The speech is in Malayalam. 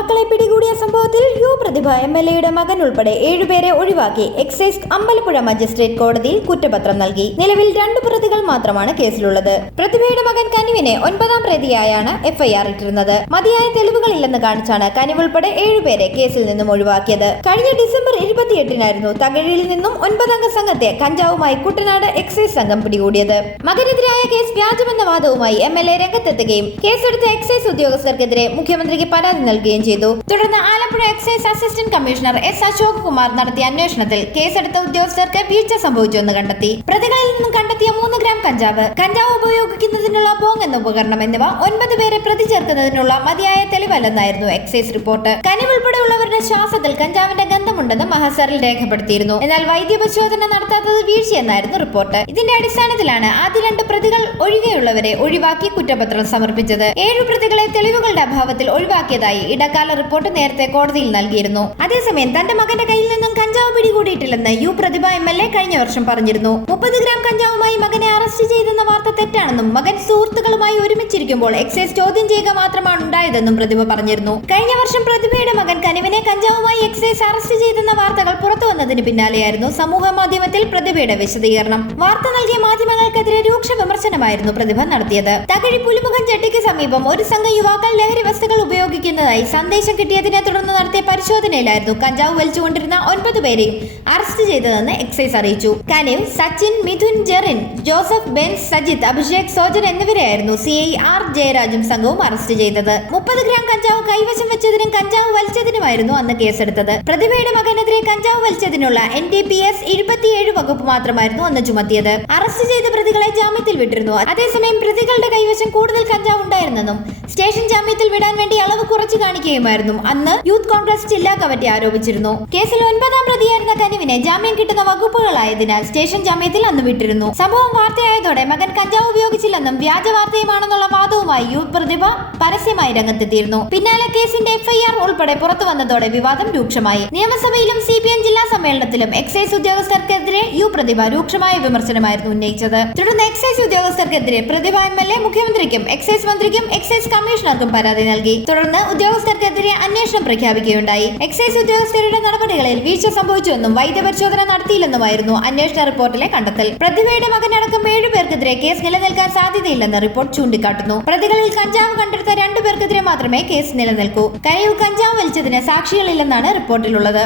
விழாக்களை பிடிகூட പ്രതിഭ എം എൽ എയുടെ മകൻ ഉൾപ്പെടെ ഏഴുപേരെ ഒഴിവാക്കി എക്സൈസ് അമ്പലപ്പുഴ മജിസ്ട്രേറ്റ് കോടതിയിൽ കുറ്റപത്രം നൽകി. നിലവിൽ രണ്ടു പ്രതികൾ മാത്രമാണ് കേസിലുള്ളത്. പ്രതിഭയുടെ മകൻ കനിവിനെ ഒൻപതാം പ്രതിയായാണ് എഫ്ഐആർ ഇട്ടിരുന്നത്. മതിയായ തെളിവുകളില്ലെന്ന് കാണിച്ചാണ് കനിവ് ഉൾപ്പെടെ ഏഴുപേരെ കേസിൽ നിന്നും ഒഴിവാക്കിയത്. കഴിഞ്ഞ ഡിസംബർ ഇരുപത്തിയെട്ടിനായിരുന്നു തകഴിയിൽ നിന്നും ഒൻപതംഗ സംഘത്തെ കഞ്ചാവുമായി കുട്ടനാട് എക്സൈസ് സംഘം പിടികൂടിയത്. മകനെതിരായ കേസ് വ്യാജമെന്ന വാദവുമായി എം എൽ എ രംഗത്തെത്തുകയും കേസെടുത്ത എക്സൈസ് ഉദ്യോഗസ്ഥർക്കെതിരെ മുഖ്യമന്ത്രിക്ക് പരാതി നൽകുകയും ചെയ്തു. തുടർന്ന് Alappuzha excise assistant commissioner S Ashok Kumar നടത്തിയ അന്വേഷണത്തിൽ കേസെടുത്ത ഉദ്യോഗസ്ഥർക്ക് വീഴ്ച സംഭവിച്ചുവെന്ന് കണ്ടെത്തി. പ്രതികളിൽ നിന്നും കണ്ടെത്തിയ മൂന്ന് ഗ്രാം കഞ്ചാവ് കഞ്ചാവ് ഉപയോഗിക്കുന്നതിനുള്ള ബോങ് എന്ന ഉപകരണം എന്നിവ ഒൻപത് പേരെ പ്രതി ചേർക്കുന്നതിനുള്ള മതിയായ തെളിവല്ലെന്നായിരുന്നു എക്സൈസ് റിപ്പോർട്ട്. കനിവ് ഉൾപ്പെടെയുള്ളവരുടെ ശ്വാസത്തിൽ കഞ്ചാവിന്റെ ഗന്ധമുണ്ടെന്ന് മഹസറിൽ രേഖപ്പെടുത്തിയിരുന്നു. എന്നാൽ വൈദ്യപരിശോധന നടത്താത്തത് വീഴ്ചയെന്നായിരുന്നു റിപ്പോർട്ട്. ഇതിന്റെ അടിസ്ഥാനത്തിലാണ് ആദ്യ രണ്ട് പ്രതികൾ ഒഴികെയുള്ളവരെ ഒഴിവാക്കി കുറ്റപത്രം സമർപ്പിച്ചത്. ഏഴു പ്രതികളെ തെളിവുകളുടെ അഭാവത്തിൽ ഒഴിവാക്കിയതായി ഇടക്കാല റിപ്പോർട്ട് നേരത്തെ കോടതിയിൽ നൽകിയിരുന്നു. അതേസമയം തന്റെ മകന്റെ കയ്യിൽ നിന്നും കഞ്ചാവ് പിടികൂടിയിട്ടില്ലെന്ന് U Pratibha M L A കഴിഞ്ഞ വർഷം പറഞ്ഞിരുന്നു. മുപ്പത് ഗ്രാം കഞ്ചാവുമായി മകനെ അറസ്റ്റ് ചെയ്തെന്ന വാർത്ത തെറ്റാണെന്നും മകൻ സുഹൃത്തുക്കളുമായി ഒരുമിച്ചിരിക്കുമ്പോൾ എക്സൈസ് ചോദ്യം ചെയ്യുക മാത്രമാണ് ഉണ്ടായതെന്നും പ്രതിഭ പറഞ്ഞിരുന്നു. കഴിഞ്ഞ വർഷം പ്രതിഭയുടെ മകൻ കനിവിനെ കഞ്ചാവുമായി എക്സൈസ് അറസ്റ്റ് ചെയ്തെന്ന വാർത്തകൾ പുറത്തു വന്നതിന് പിന്നാലെയായിരുന്നു സമൂഹ മാധ്യമത്തിൽ പ്രതിഭയുടെ വിശദീകരണം. വാർത്ത നൽകിയ മാധ്യമങ്ങൾക്കെതിരെ രൂക്ഷ വിമർശനമായിരുന്നു പ്രതിഭ നടത്തിയത്. തകഴി പുലിമുഖം ചെട്ടിക്ക് സമീപം ഒരു സംഘം യുവാക്കൾ ലഹരി വസ്തുക്കൾ ഉപയോഗിക്കുന്നതായി സന്ദേശം കിട്ടിയതിനെ തുടർന്ന് നടത്തിയ പരിശോധനയിലായിരുന്നു കഞ്ചാവ് വലിച്ചുകൊണ്ടിരുന്ന ഒൻപത് പേരെയും അറസ്റ്റ് ചെയ്തതെന്ന് എക്സൈസ് അറിയിച്ചു. കനിവ് സച്ചിൻ മിഥുൻ ജെറിൻ ജോസഫ് ബെൻ സജിത് അഭിഷേക് സോജൻ എന്നിവരെയായിരുന്നു സി ഐ ആർ ജയരാജും സംഘവും അറസ്റ്റ് ചെയ്തത്. മുപ്പത് ഗ്രാം കഞ്ചാവ് കൈവശം വെച്ചതിനും കഞ്ചാവ് വലിച്ചതിനുമായിരുന്നു അന്ന് കേസെടുത്തത്. പ്രതിഭയുടെ മകനെതിരെ കഞ്ചാവ് വലിച്ചതിനുള്ള എൻ ഡി പി എസ് എഴുപത്തിയേഴ് വകുപ്പ് മാത്രമായിരുന്നു അന്ന് ചുമത്തിയത്. അറസ്റ്റ് ചെയ്ത പ്രതികളെ ജാമ്യത്തിൽ വിട്ടിരുന്നു. അതേസമയം പ്രതികളുടെ കൈവശം കൂടുതൽ കഞ്ചാവ് ഉണ്ടായിരുന്നെന്നും സ്റ്റേഷൻ ജാമ്യത്തിൽ വിടാൻ വേണ്ടി അളവ് കുറച്ച് കാണിക്കുകയുമായിരുന്നു. അന്ന് യൂത്ത് കോൺഗ്രസ് ജില്ലാ കമ്മിറ്റി ആരോപിച്ചിരുന്നു. കേസിൽ ഒൻപതാം പ്രതിയായിരുന്ന കനിവിനെ ജാമ്യം കിട്ടുന്ന വകുപ്പുകളായതിനാൽ സ്റ്റേഷൻ ജാമ്യത്തിൽ അന്ന് വിട്ടിരുന്നു. സംഭവം വാർത്തയായതോടെ മകൻ കഞ്ചാവ് ഉപയോഗിച്ചില്ലെന്നും വ്യാജ വാർത്തയുമാണെന്നുള്ള വാദവുമായി യൂത്ത് പ്രതിഭ പരസ്യമായി രംഗത്തെത്തിയിരുന്നു. പിന്നാലെ കേസിന്റെ എഫ്ഐആർ ഉൾപ്പെടെ പുറത്തു വന്നതോടെ വിവാദം രൂക്ഷമായി. നിയമസഭയിലും സി പി എം ജില്ലാ സമ്മേളനത്തിലും എക്സൈസ് ഉദ്യോഗസ്ഥർക്കെതിരെ യു പ്രതിഭ രൂക്ഷമായ വിമർശനമായിരുന്നു ഉന്നയിച്ചത്. തുടർന്ന് എക്സൈസ് ഉദ്യോഗസ്ഥർക്കെതിരെ പ്രതിഭ എം എൽ എ മുഖ്യമന്ത്രിക്കും എക്സൈസ് മന്ത്രിക്കും എക്സൈസ് കമ്മീഷണർക്കും പരാതി നൽകി. തുടർന്ന് ഉദ്യോഗസ്ഥർക്കെതിരെ അന്വേഷണം പ്രഖ്യാപിക്കുകയുണ്ടായി. എക്സൈസ് ഉദ്യോഗസ്ഥരുടെ നടപടികളിൽ വീഴ്ച സംഭവിച്ചുവെന്നും വൈദ്യപരിശോധന നടത്തിയില്ലെന്നുമായിരുന്നു അന്വേഷണ റിപ്പോർട്ടിലെ കണ്ടെത്തൽ. പ്രതിഭയുടെ മകനടക്കം ഏഴുപേർക്കെതിരെ കേസ് നിലനിൽക്കാൻ സാധ്യതയില്ലെന്ന് റിപ്പോർട്ട് ചൂണ്ടിക്കാട്ടുന്നു. പ്രതികളിൽ കഞ്ചാവ് കണ്ടെടുത്ത രണ്ടുപേർക്കെതിരെ മാത്രമേ കേസ് നിലനിൽക്കൂ. കരയു കഞ്ചാവ് വലിച്ചതിന് സാക്ഷികളില്ലെന്നാണ് റിപ്പോർട്ടിലുള്ളത്.